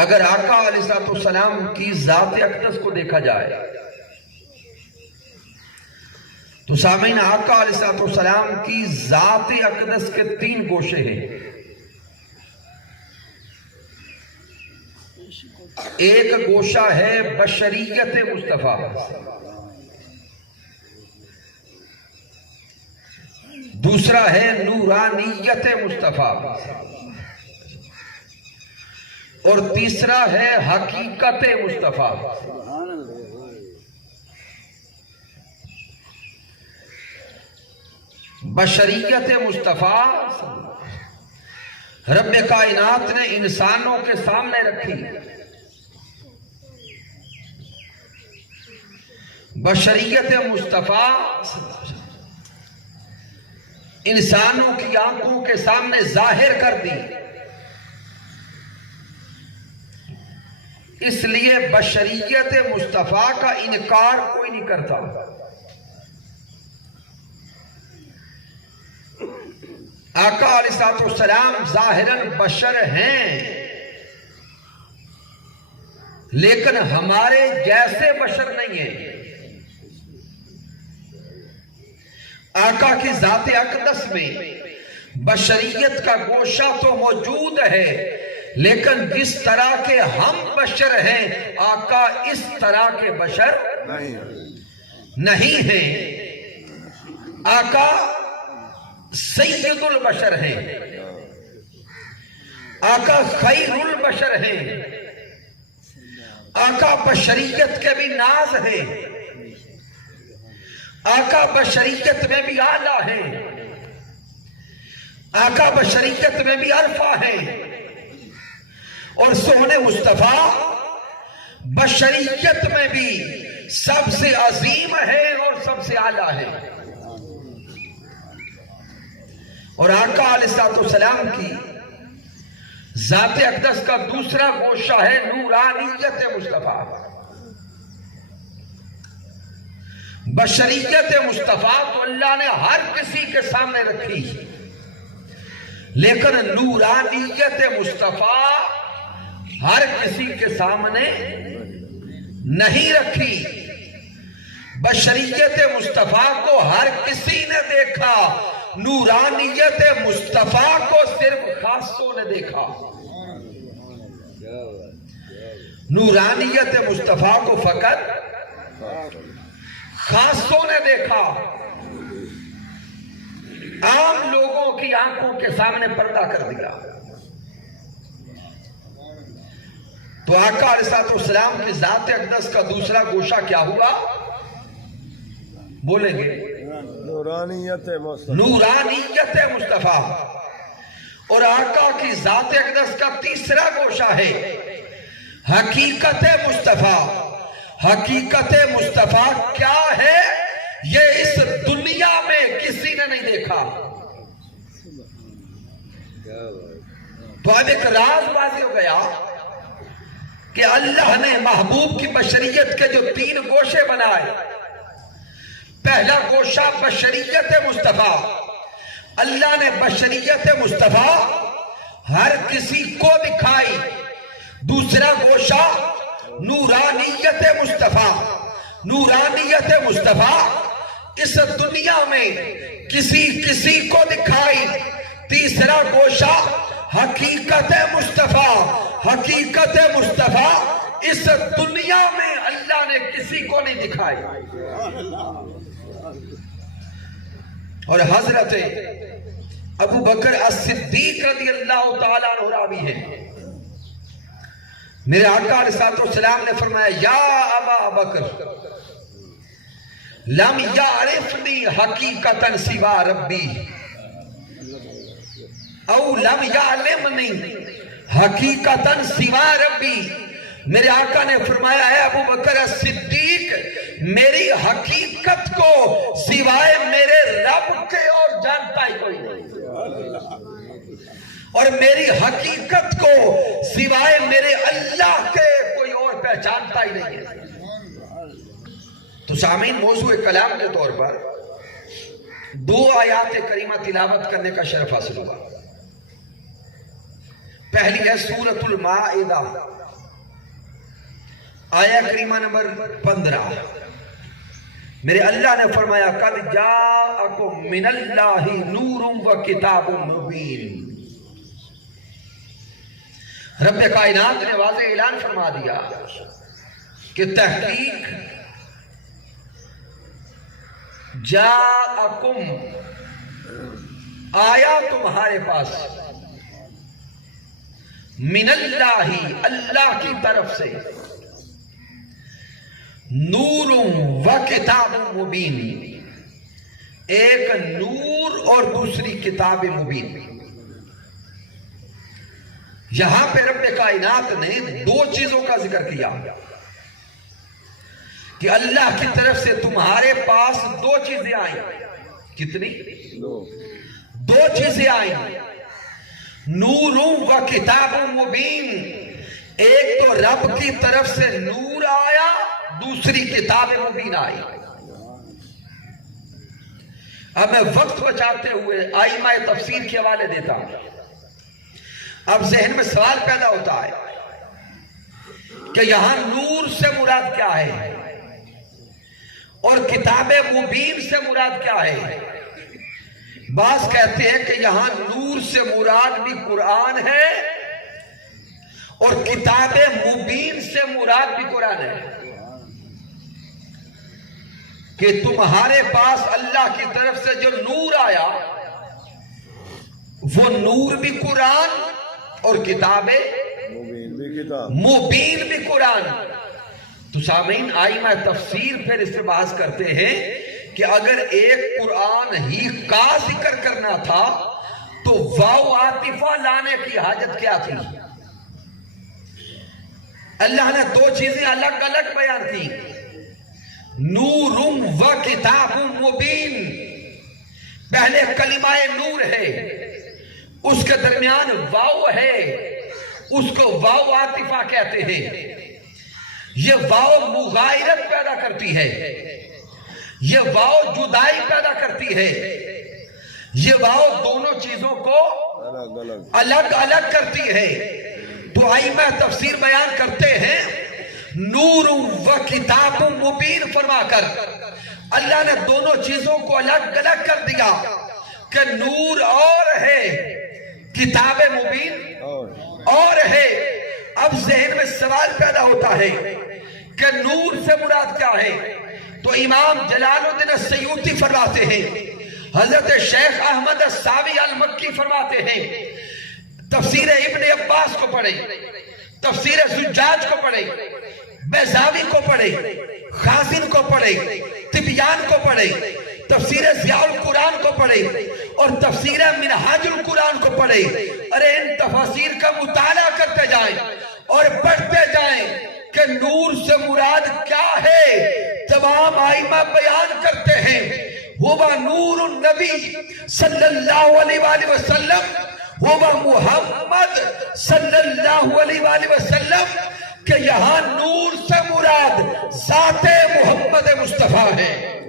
اگر آقا علیہ السلام کی ذات اقدس کو دیکھا جائے تو سامعین آقا علیہ السلام کی ذات اقدس کے 3 گوشے ہیں. ایک گوشہ ہے بشریت مصطفیٰ، دوسرا ہے نورانیت مصطفیٰ، اور تیسرا ہے حقیقت مصطفیٰ. بشریت مصطفیٰ رب کائنات نے انسانوں کے سامنے رکھی. بشریت مصطفیٰ انسانوں کی آنکھوں کے سامنے ظاہر کر دی. اس لیے بشریت مصطفیٰ کا انکار کوئی نہیں کرتا. آقا علیہ السلام ظاہراً بشر ہیں لیکن ہمارے جیسے بشر نہیں ہیں. آقا کی ذات اقدس میں بشریت کا گوشہ تو موجود ہے لیکن جس طرح کے ہم بشر ہیں آقا اس طرح کے بشر نہیں ہیں. آقا سید البشر ہیں، آقا خیر البشر ہیں، آقا بشریت کے بھی ناز ہیں، آقا بشریت میں بھی اعلیٰ ہیں، آقا بشریت میں بھی عرفہ ہیں. اور سونے مصطفیٰ بشریت میں بھی سب سے عظیم ہے اور سب سے اعلیٰ ہے. اور آقا علیہ السلام کی ذات اقدس کا دوسرا گوشہ ہے نورانیت مصطفیٰ. بشریت مصطفیٰ تو اللہ نے ہر کسی کے سامنے رکھی لیکن نورانیت مصطفیٰ ہر کسی کے سامنے نہیں رکھی. بشریت مصطفیٰ کو ہر کسی نے دیکھا، نورانیت مصطفیٰ کو صرف خاصوں نے دیکھا. نورانیت مصطفیٰ کو فقط خاصوں نے دیکھا. عام لوگوں کی آنکھوں کے سامنے پردہ کر دیا. تو آقا علیہ السلام کی ذات اقدس کا دوسرا گوشہ کیا ہوا؟ بولیں گے نورانیت مصطفیٰ. اور آقا کی ذات اقدس کا تیسرا گوشہ ہے حقیقت مصطفیٰ. حقیقت مصطفیٰ کیا ہے یہ اس دنیا میں کسی نے نہیں دیکھا. تو اب ایک راز واضح ہو گیا کہ اللہ نے محبوب کی بشریت کے جو 3 گوشے بنائے. پہلا گوشہ بشریت مصطفیٰ، اللہ نے بشریت مصطفیٰ ہر کسی کو دکھائی. دوسرا گوشہ نورانیت مصطفیٰ، نورانیت مصطفیٰ اس دنیا میں کسی کو دکھائی. تیسرا گوشہ حقیقت مصطفیٰ، حقیقت مصطفیٰ اس دنیا میں اللہ نے کسی کو نہیں دکھائی. اور حضرت ابو بکر الصدیق رضی اللہ تعالیٰ عنہ راوی ہے. میرے آقا علیہ السلام نے فرمایا یا ابا بکر لم یعرفنی حقیقتا سوا ربی او لم یعلمنی حقیقتا سوا ربی. میرے آقا نے فرمایا ہے ابو بکر الصدیق میری حقیقت کو سوائے میرے رب کے اور جانتا ہی کوئی نہیں، اور میری حقیقت کو سوائے میرے اللہ کے کوئی اور پہچانتا ہی نہیں ہے. تو سامعین موضوع کلام کے طور پر 2 آیات کریمہ تلاوت کرنے کا شرف حاصل ہوا. پہلی ہے سورۃ المائدہ آیا کریمہ نمبر 15، میرے اللہ نے فرمایا قد جاءکم من اللہ نور و کتاب مبین۔ رب کائنات نے واضح اعلان فرما دیا کہ تحقیق جاءکم آیا تمہارے پاس من اللہ اللہ کی طرف سے نور و کتاب مبین، ایک نور اور دوسری کتاب مبین۔ یہاں پہ رب کائنات نے دو چیزوں کا ذکر کیا کہ اللہ کی طرف سے تمہارے پاس دو چیزیں آئیں۔ کتنی؟ دو چیزیں آئیں، نور و کتاب مبین۔ ایک تو رب کی طرف سے نور آیا، دوسری کتاب مبین آئی۔ اب میں وقت بچاتے ہوئے آئمہ تفسیر کے حوالے دیتا ہوں۔ اب ذہن میں سوال پیدا ہوتا ہے کہ یہاں نور سے مراد کیا ہے اور کتاب مبین سے مراد کیا ہے؟ بعض کہتے ہیں کہ یہاں نور سے مراد بھی قرآن ہے اور کتاب مبین سے مراد بھی قرآن ہے، کہ تمہارے پاس اللہ کی طرف سے جو نور آیا وہ نور بھی قرآن اور کتاب مبین بھی قرآن۔ تو سامعین آئمہ تفسیر پھر اس سے بحث کرتے ہیں کہ اگر ایک قرآن ہی کا ذکر کرنا تھا تو واو عاطفہ لانے کی حاجت کیا تھی؟ اللہ نے دو چیزیں الگ الگ بیان کی، نور و کتاب مبین۔ پہلے کلمہ نور ہے، اس کے درمیان واو ہے، اس کو واو عاطفہ کہتے ہیں۔ یہ واو مغایرت پیدا کرتی ہے، یہ واو جدائی پیدا کرتی ہے، یہ واو دونوں چیزوں کو الگ الگ کرتی ہے۔ تو ائمہ تفسیر بیان کرتے ہیں نور و کتاب مبین فرما کر اللہ نے دونوں چیزوں کو الگ الگ کر دیا کہ نور اور ہے، کتاب مبین اور ہے۔ اب ذہن میں سوال پیدا ہوتا ہے کہ نور سے مراد کیا ہے؟ تو امام جلال الدین السیوطی فرماتے ہیں، حضرت شیخ احمد الساوی المکی فرماتے ہیں، تفسیر ابن عباس کو پڑھیں، تفسیر زجاج کو پڑھیں، بیضاوی کو پڑھیں، خازن کو پڑھیں، طبیان کو پڑھیں، تفسیر ضیاء القرآن کو پڑھیں اور تفسیر منہاج القرآن کو پڑھیں۔ ارے ان تفاسیر کا مطالعہ کرتے جائیں اور پڑھتے جائیں کہ نور سے مراد کیا ہے۔ تمام ائمہ بیان کرتے ہیں وہ نور النبی صلی اللہ علیہ وآلہ وسلم، وہ محمد صلی اللہ علیہ وآلہ وسلم، کہ یہاں نور سے مراد ذات محمد مصطفیٰ ہے۔